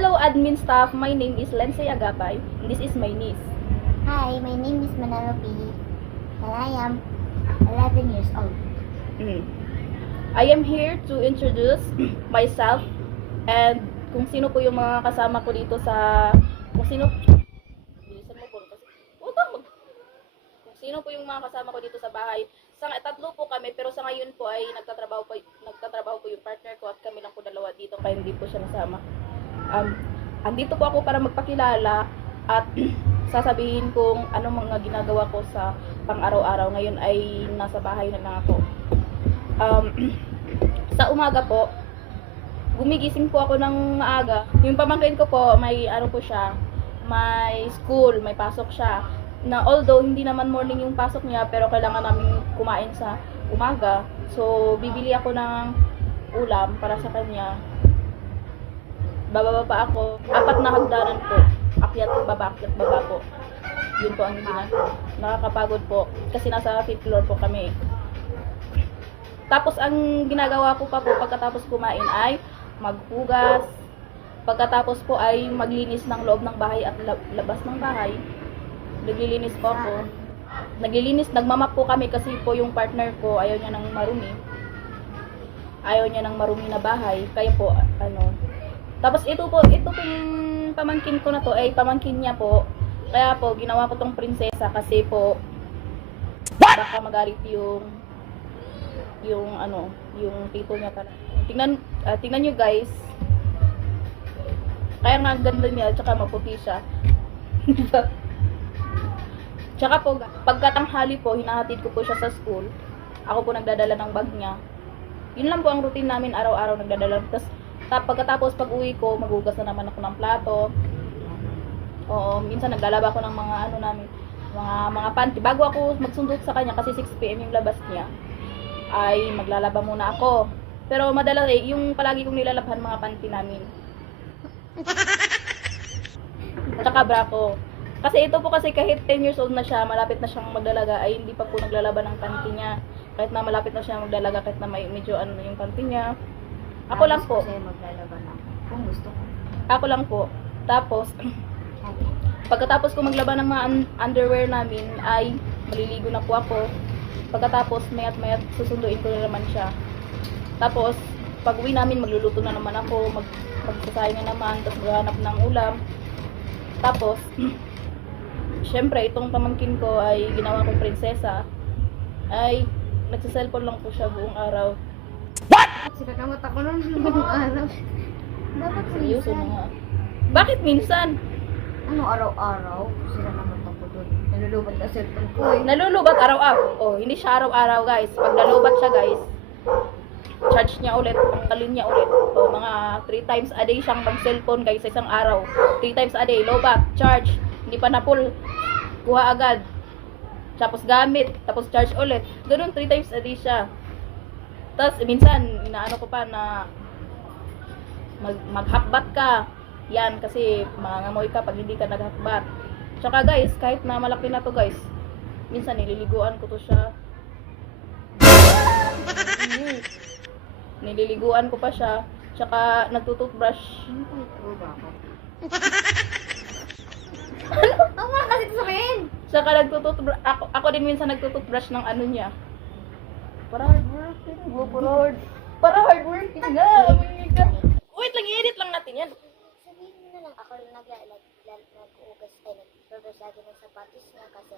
Hello, admin staff. My name is Lindsay Agapay. This is my niece. Hi, my name is Manalo P. And I am 11 years old. I am here to introduce myself and kung sino po yung mga kasama ko dito sa kung sino bilisan mo po kasi wag kang kung sino po yung mga kasama ko dito sa bahay. Tatlo po kami pero sa ngayon po ay nagtatrabaho po yung partner ko at kami lang po dalawa dito kaya hindi po siya nasama. Andito po ako para magpakilala at sasabihin kung ano mga ginagawa ko sa pang-araw-araw. Ngayon ay nasa bahay na lang ako. Sa umaga po, gumigising po ako ng maaga. Yung pamangkin ko po, may ano po siya, may school, may pasok siya. Na although hindi naman morning yung pasok niya, pero kailangan namin kumain sa umaga. So, bibili ako ng ulam para sa kanya. Bababa pa ako. 4 na hagdanan po. Akyat baba po. Yun po ang ginagawa. Nakakapagod po. Kasi nasa 5th floor po kami. Tapos ang ginagawa ko pa po pagkatapos kumain ay maghugas. Pagkatapos po ay maglinis ng loob ng bahay at labas ng bahay. Naglilinis po ako. Nagmamap po kami kasi po yung partner ko ayaw niya ng marumi. Ayaw niya ng marumi na bahay. Kaya po, Tapos ito pong pamangkin ko na to, ay pamangkin niya po. Kaya po, ginawa ko tong prinsesa kasi po, baka magalit yung tito niya pala. Tingnan nyo guys. Kaya nga ang ganda niya, tsaka maputi siya. Tsaka po, pagkatanghali po, hinahatid ko po siya sa school. Ako po nagdadala ng bag niya. Yun lang po ang routine namin araw-araw, nagdadala. Pagkatapos pag uwi ko, maghugas na naman ako ng plato. Oo, minsan naglalaba ako ng mga panty. Bago ako magsundot sa kanya, kasi 6 PM yung labas niya, ay maglalaba muna ako. Pero madalas yung palagi kong nilalabhan mga panty namin. Tsaka bra ko. Kasi ito po kasi kahit 10 years old na siya, malapit na siyang magdalaga, ay hindi pa po naglalaba ng panty niya. Kahit na malapit na siya magdalaga, kahit na medyo yung panty niya. Ako lang po. Kasi maglalaba na kung gusto ko. Ako lang po. Tapos, pagkatapos ko maglaba ng mga underwear namin, ay maliligo na po ako. Pagkatapos, mayat susunduin ko na naman siya. Tapos, pag uwi namin, magluluto na naman ako, magsasayang na naman, tapos maghanap ng ulam. Tapos, syempre, itong pamangkin ko ay ginawa kong prinsesa, ay nagsa-cellphone lang po siya buong araw. Sira naman ako nun buong araw. Dapat Seryoso na minsan. nga. Bakit minsan? Ano araw-araw? Sira naman ako dun. Nalulubat na cellphone ko eh. Nalulubat araw-araw. Oh, hindi siya araw-araw guys. Pag nalubat siya guys, charge niya ulit, tanggalin niya ulit. O mga 3 times a day siyang mag-cellphone guys sa isang araw. 3 times a day, lobat, charge, hindi pa na full, kuha agad. Tapos gamit, tapos charge ulit. Ganun 3 times a day siya. Tapos minsan, inaano ko pa na maghakbat ka. Yan, kasi mangangamoy ka pag hindi ka naghakbat. Tsaka guys, kahit na malaki na to guys, minsan nililiguan ko to siya. Nililiguan ko pa siya. Tsaka nagtututbrush. Ano ba ako? Ano nga kasi ito sa akin? Tsaka nagtututbrush. Ako din minsan nagtututbrush ng ano niya. Para hardworking. Para hardworking nga. Wait lang, i-edit lang natin yan. Sabihin mo na lang ako nag-uugas lagi ng sapatos niya kasi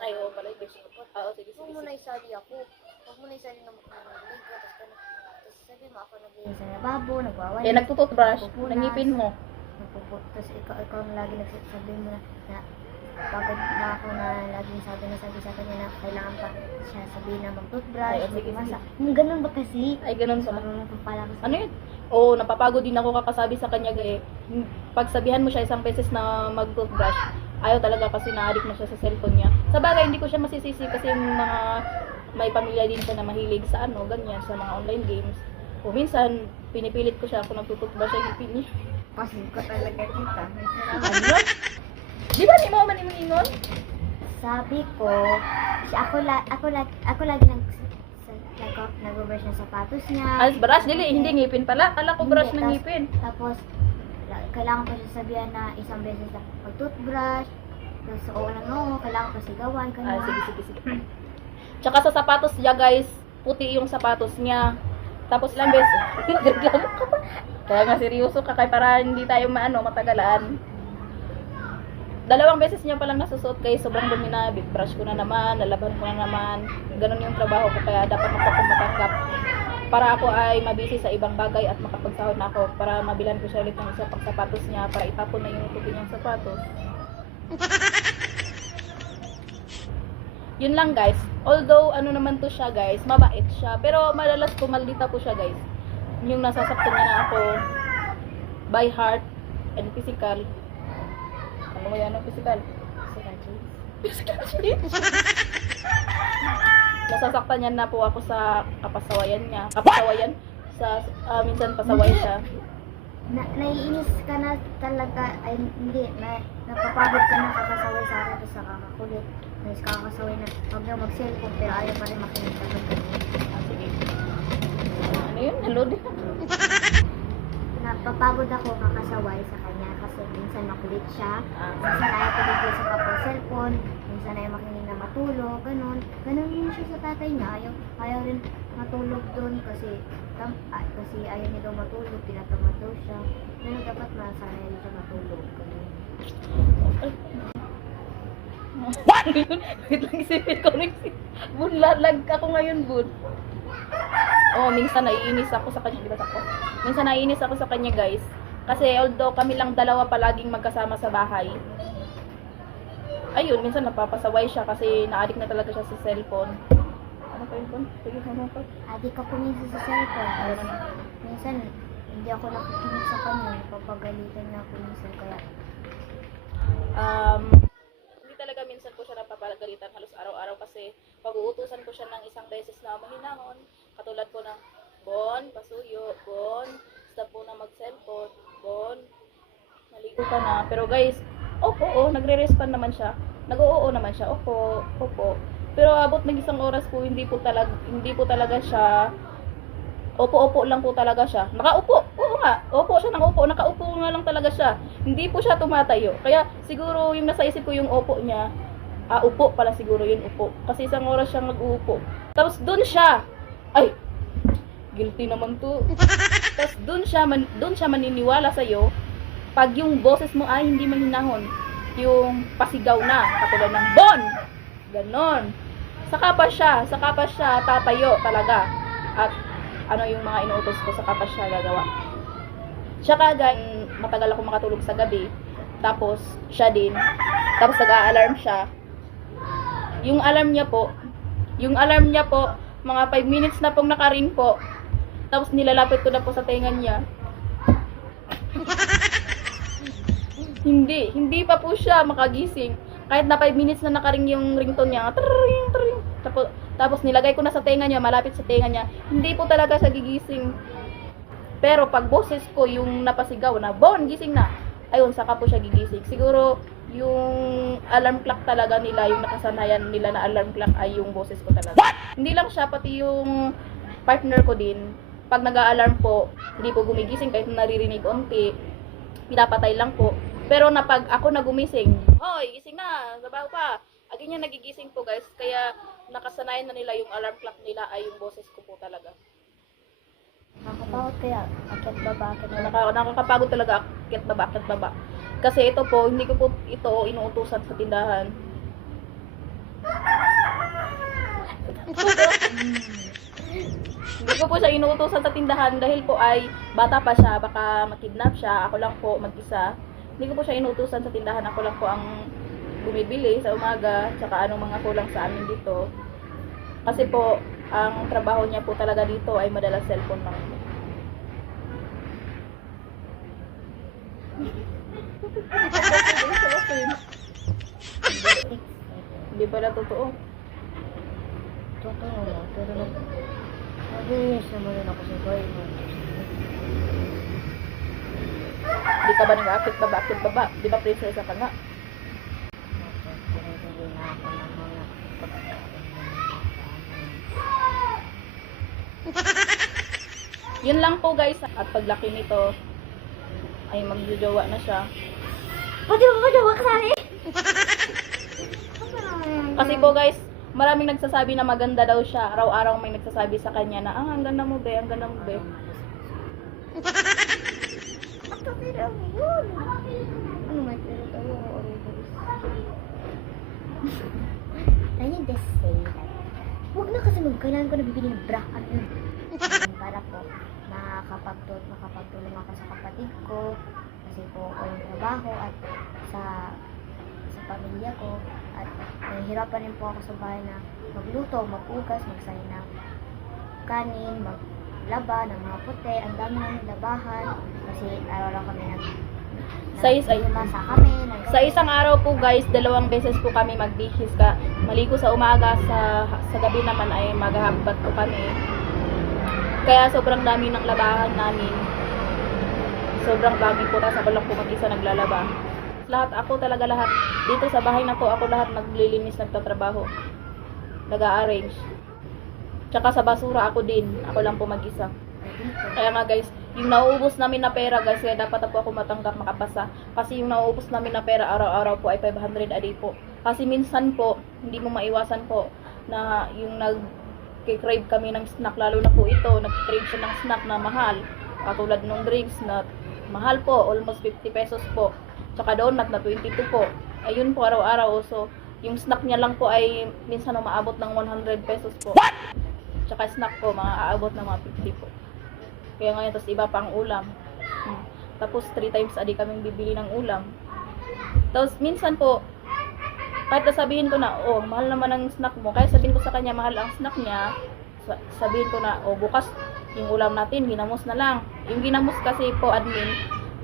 Ay, oo pala. Oo, sige. huwag mo na isali ako. Huwag mo na isali ng ligo. Tapos sabi mo ako nag-iisa sa lababo, nagwawan. Eh, nagtututbrush. Nangipin mo. Tapos ikaw ang lagi nagsasabi mo na pagod na ako na laging sabi sa kanya na kailangan pa siya sabihin na mag-toothbrush, Ay, sige, magmasa. Ganun ba kasi? Ay, ganun pala. Marunong pa pala kasi. Ano yun? Oo, napapagod din ako kakasabi sa kanya eh. Pagsabihan mo siya isang beses na mag-toothbrush, ayaw talaga kasi na-addict na siya sa cellphone niya. Sa bagay, hindi ko siya masisisi kasi yung mga may pamilya din siya na mahilig sa ganyan, sa mga online games. O minsan, pinipilit ko siya kung nagtututbrush siya yung pin niya. Kasi ko talaga kita. Ano? Di ba ni mo man yung ingon? Sabi ko, ako lagi nag-brush ng sapatos niya. Brush, dili, hindi ngipin pala. Kala ko brush ng ngipin. Tapos, kailangan pa siya sabihan na isang beses na mag-toothbrush. Tapos, kailangan pa sigawan. Ah, sige. Tsaka sa sapatos niya, guys, puti yung sapatos niya. Tapos ilang beses, nagreklamo ka pa. Kaya nga seryoso ka, kaya para hindi tayo matagalan. 2 beses niya palang nasusuot, guys. Sobrang dumi na, brush ko na naman, lalaban ko na naman. Ganun yung trabaho ko, kaya dapat matanggap. Para ako ay mabisi sa ibang bagay at makapagsahod na ako. Para mabilan ko siya ulit ng isa pang sapatos niya, para itapon na yung puti niyang sapatos. Yun lang, guys. Although ano naman to siya, guys, mabait siya, pero madalas kumaldita po siya, guys. Yung nasasaktan niya na ako by heart and physical. Ano mo yan ang physical? Physical change. Nasasaktan niya na po ako sa kapasawayan niya. Sa minsan pasaway siya. Naiinis ka na talaga, ay hindi, napapagod ka na kakasaway sa akin sa kakakulit. Nais kakasaway na huwag na mag-cellphone pero ayaw pa rin makinig sa kanya. Sige. Ano yun? Hello din. Napapagod ako kakasaway sa kanya kasi minsan makulit siya. Minsan ayaw tuligil sa kapag-cellphone. Minsan ayaw makinig na matulog. Ganun yun siya sa tatay niya. Ayaw rin matulog doon kasi ayaw niya daw matulog. Tinatamad daw siya. Pero dapat masanay rin siya matulog. Ganun. What? Wait lang, isipin ko rin. Bun, lag ako ngayon, Bun. Oh, minsan naiinis ako sa kanya. Minsan naiinis ako sa kanya, guys. Kasi although kami lang dalawa palaging magkasama sa bahay. Ayun, minsan napapasaway siya kasi na-addict na talaga siya sa cellphone. Ano pa yun, Bun? Sige, ano pa? Addict ako minsan sa cellphone. Minsan, hindi ako nakikinig sa kanya. Napapagalitan na ako minsan kaya. Hindi talaga minsan ko siya napapagalitan halos araw-araw kasi pag-uutusan ko siya ng isang beses na mahinahon. Katulad ko ng, Bon, pasuyo, Bon, stop po na mag-cellphone, Bon, maligo ka na. Pero guys, opo, nagre-respond naman siya. Nag-oo naman siya, opo. Pero abot ng isang oras po, hindi po talaga siya, opo lang po talaga siya. Nakaupo, oo nga, opo siya ng opo, nakaupo nga lang talaga siya. Hindi po siya tumatayo. Kaya siguro yung nasa isip ko yung opo niya, upo pala siguro yun, upo. Kasi isang oras siyang nag-uupo. Tapos dun siya, ay, guilty naman to. Tapos dun siya maniniwala sa'yo pag yung boses mo ay hindi mahinahon. Yung pasigaw na, katulad ng Bon! Ganon. Saka pa siya tatayo talaga. At ano yung mga inuutos ko, saka pa siya gagawa. Siya kagaya, matagal ako makatulog sa gabi. Tapos, siya din. Tapos nag-a-alarm siya. Yung alarm niya po, mga 5 minutes na pong nakaring po. Tapos nilalapit ko na po sa tenga niya. Hindi pa po siya makagising. Kahit na 5 minutes na nakaring yung ringtone niya. Tring. Tapos nilagay ko na sa tenga niya, malapit sa tenga niya. Hindi po talaga siya gigising. Pero pag boses ko yung napasigaw na, Bon, gising na. Ayun, saka po siya gigising. Siguro yung alarm clock talaga nila, yung nakasanayan nila na alarm clock ay yung boses ko talaga. What? Hindi lang siya, pati yung partner ko din. Pag nag-a-alarm po, hindi po gumigising kahit naririnig onti. Pinapatay lang po. Pero na pag ako nagumising, hoy, gising na, sabaw pa. Agad niya nagigising po, guys. Kaya nakasanayan na nila yung alarm clock nila ay yung boses ko po talaga. Nakakapagod kaya, akit baba. Nakakapagod talaga, akit baba. Kasi ito po, hindi ko po ito inuutusan sa tindahan. Hindi ko po siya inuutosan sa tindahan dahil po ay bata pa siya, baka makidnap siya. Ako lang po mag-isa. Hindi ko po siya inuutosan sa tindahan. Ako lang po ang bumibili sa umaga, tsaka anong mga kulang sa amin dito. Kasi po, ang trabaho niya po talaga dito ay madalas cellphone lang. Hindi pala totoo. Totoo lang, pero nag-inis naman yun ako sa bahay mo. Hindi ka ba nag-active baba? Di ba princess ka nga? Pinibili na ako ng mga Yun lang po, guys. At paglaki nito, ay magjojowa na siya. Pwede mo ba daw kasali? Kasi po guys, maraming nagsasabi na maganda daw siya. Araw-araw may nagsasabi sa kanya na, ang ganda mo be, ang ganda mo be. Ano may pero tayo? I need to say that. Huwag na kasi kailangan ko nabibili ng bra. Para po, makapagtulong ako sa kapatid ko. Kasi po ako yung trabaho at sa pamilya ko. At nahihirapan rin po ako sa bahay na magluto, magugas, magsay ng kanin, maglaba ng mga puti. Ang dami ng labahan. Kasi araw-araw kami Sa isang araw po guys, 2 beses po kami magbihis ka. Maligo sa umaga, sa gabi naman ay maghahabat po kami. Kaya sobrang dami ng labahan namin. Sobrang dami po, tapos ako lang po mag-isa naglalaba. Ako talaga lahat. Dito sa bahay na to, ako lahat naglilinis, nagtatrabaho. Nag-a-arrange. Tsaka sa basura ako din. Ako lang po mag-isa. Kaya nga guys, yung nauubos namin na pera guys, kaya dapat po ako matanggap makapasa. Kasi yung nauubos namin na pera araw-araw po ay 500 a day po. Kasi minsan po, hindi mo maiwasan po na yung nag-crave kami ng snack, lalo na po ito, nag-crave siya ng snack na mahal. Katulad ng drinks na mahal po, almost 50 pesos po. Tsaka donut na 22 po. Ayun po araw-araw. So, yung snack niya lang po ay minsan umaabot ng 100 pesos po. Tsaka snack po, aabot ng mga 50 po. Kaya ngayon, tapos iba pang ulam. Tapos 3 times a day kaming bibili ng ulam. Tapos minsan po, kahit sabihin ko na, mahal naman ang snack mo. Kahit sabihin ko sa kanya, mahal ang snack niya, sabihin ko na, bukas yung ulam natin, ginamos na lang. Yung ginamos kasi po, admin,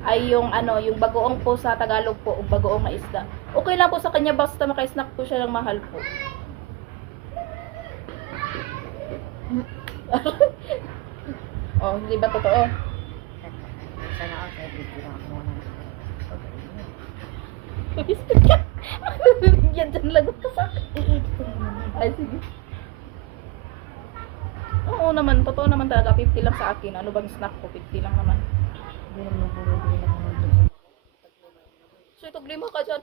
ay yung yung bagoong po sa Tagalog po, o bagoong na isda. Okay lang po sa kanya, basta maka-snack po siya ng mahal po. Hindi ba totoo? Sana ako sa video ako Yan dyan, lagot ka sa akin. i-edit ko naman. Ay, sige. Oo naman, totoo naman talaga, 50 lang sa akin. Ano bang snack ko? 50 lang naman. Hindi naman bumibili lang ako ng So, ito, glima ka dyan.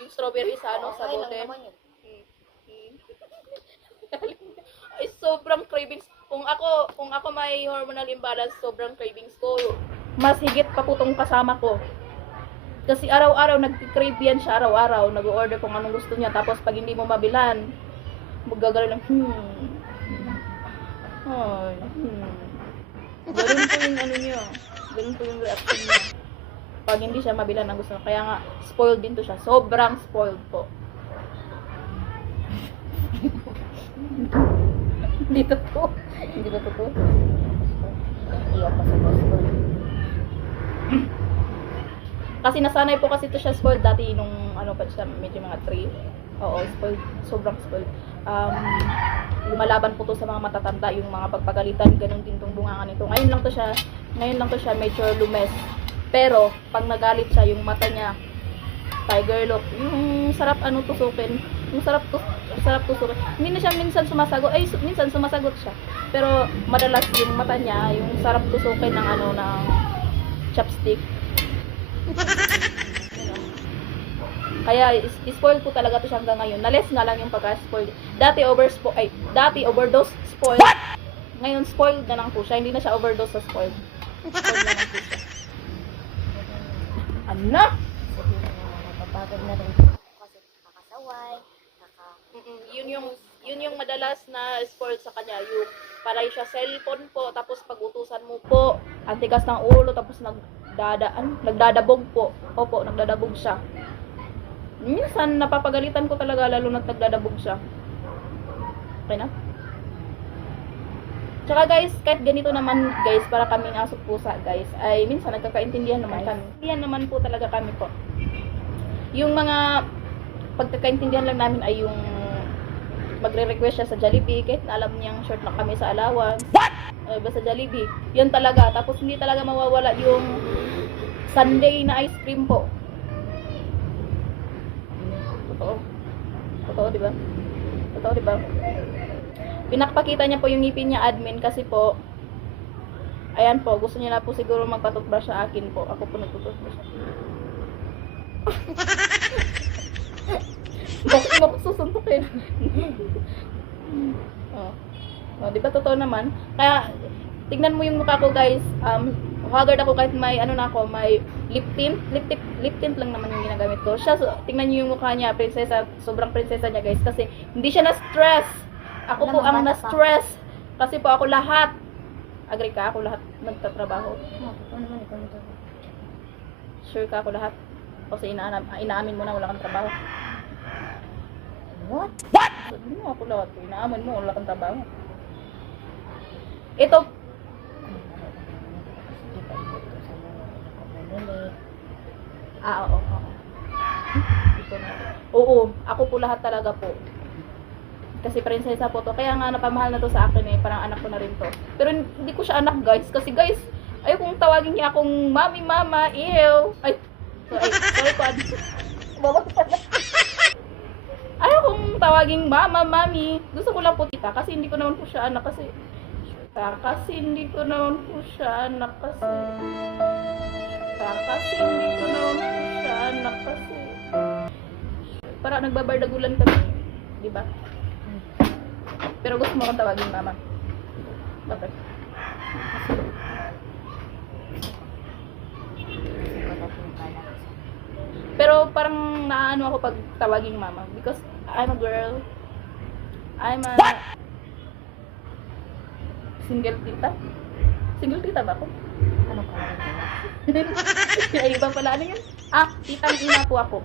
Yung strawberry sa sa bote. Ay, sobrang cravings. Kung ako may hormonal imbalance, sobrang cravings ko. Mas higit pa po tong kasama ko. Kasi araw-araw nag-crave yan siya, araw-araw nag-order kung anong gusto niya. Tapos pag hindi mo mabilan, magagalaw ng Ganun po yung niya. Ganun po yung reaction niya. Pag hindi siya mabilan ng gusto niya. Kaya nga, spoiled din to siya. Sobrang spoiled po. Hindi totoo. Hindi ba totoo? Iyak pa sa boss ko. Kasi nasanay po kasi to siya spoiled dati nung pa siya, medyo mga 3. Oo, spoiled. Sobrang spoiled. Lumalaban po to sa mga matatanda, yung mga pagpagalitan, ganun din tong bungangan nito. Ngayon lang to siya medyo lumes. Pero, pag nagalit siya, yung mata niya, tiger look, yung sarap tusukin. Yung sarap tusukin. Hindi na siya minsan sumasagot. Minsan sumasagot siya. Pero, madalas yung mata niya, yung sarap tusukin ng ng chopstick. Kaya, spoiled po talaga to siya hanggang ngayon. Nales nga lang yung pagka-spoiled. Dati overdose spoiled. What? Ngayon, spoiled na lang po siya. Hindi na siya overdose sa spoiled. Spoiled na lang po siya. Ano? Sabihin mo na napapagod na rin ako kasi nakakasaway, Yun yung madalas na spoiled sa kanya. Yung palay siya cellphone po, tapos pag-utusan mo po, ang tigas ng ulo, tapos nagdadabog po. Opo, nagdadabog siya. Minsan, napapagalitan ko talaga, lalo na't nagdadabog siya. Okay na? Tsaka guys, kahit ganito naman guys, para kaming asok pusa guys, ay minsan nagkakaintindihan naman kami. Intindihan naman po talaga kami po. Yung mga pagkakaintindihan lang namin ay yung magre-request siya sa Jollibee, kahit na alam niyang short lang kami sa allowance. What? Basta Jollibee. Yun talaga. Tapos hindi talaga mawawala yung Sunday na ice cream po. Totoo, di ba? Totoo, di ba? Pinakpakita niya po yung ngipin niya, admin, kasi po Ayan po, gusto niya na po siguro magpa-toothbrush sa akin po. Ako po nagtutoothbrush. Bakit mo ko susuntukin? Oh. Oh, di ba totoo naman? Kaya, tignan mo yung mukha ko guys. Haggard ako kahit may ano na ako, may lip tint. Lip tint lang naman yung ginagamit ko. Siya, tignan niyo yung mukha niya, prinsesa, sobrang prinsesa niya guys. Kasi hindi siya na-stress. Ako po ang na-stress. Kasi po ako lahat. Agree ka? Ako lahat nagtatrabaho. Ikaw naman, ikaw nito. Sure ka ako lahat? Kasi inaamin mo na wala kang trabaho. What? Sabi mo ako lahat. Inaamin mo wala kang trabaho. Ito, oo. Ito na. Oo, ako po lahat talaga po. Kasi prinsesa po to. Kaya nga napamahal na to sa akin eh. Parang anak ko na rin to. Pero hindi ko siya anak guys. Kasi guys, ayaw kong tawagin niya akong mami, mama, ew. Sorry po. Ayaw kong tawagin mama, mami. Gusto ko lang po tita. Kasi hindi ko naman po siya anak kasi. Hindi ko naman po siya anak kasi. Para nagbabardagulan kami. Diba? Pero gusto mo akong tawagin mama. Bakit? Pero parang naano ako pag tawagin mama. Because I'm a girl. I'm a single tita. Single tita ba ako? Ano ka? Ay, iba pala. Ano yun? Titang ina po ako.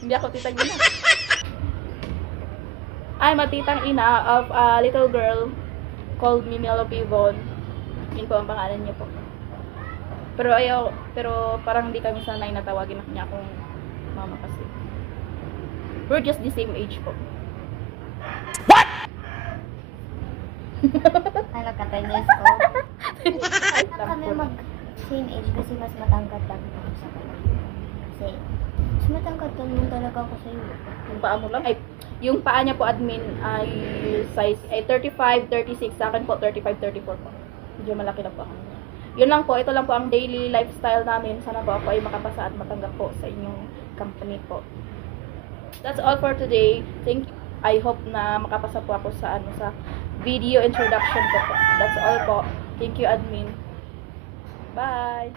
Hindi ako titang ina. I'm a titang ina of a little girl called Mimelope Von. Yun po ang pangalan niya po. Pero parang hindi kami sanay na tawagin niya akong mama kasi. We're just the same age po. Ano ka, 10 years ko? Ano kami mag-same age kasi mas matangkad lang ako sa kanya. Kasi, mas matangkad lang yung talaga ako sa iyo. Yung paa mo lang. Ay, yung paa niya po admin ay size ay 35, 36. Sa akin po 35, 34 po. Medyo malaki na po ako. Yun lang po. Ito lang po ang daily lifestyle namin. Sana po ako ay makapasa at matanggap po sa inyong company po. That's all for today. Thank you. I hope na makapasa po ako sa sa video introduction po. That's all po. Thank you, admin. Bye.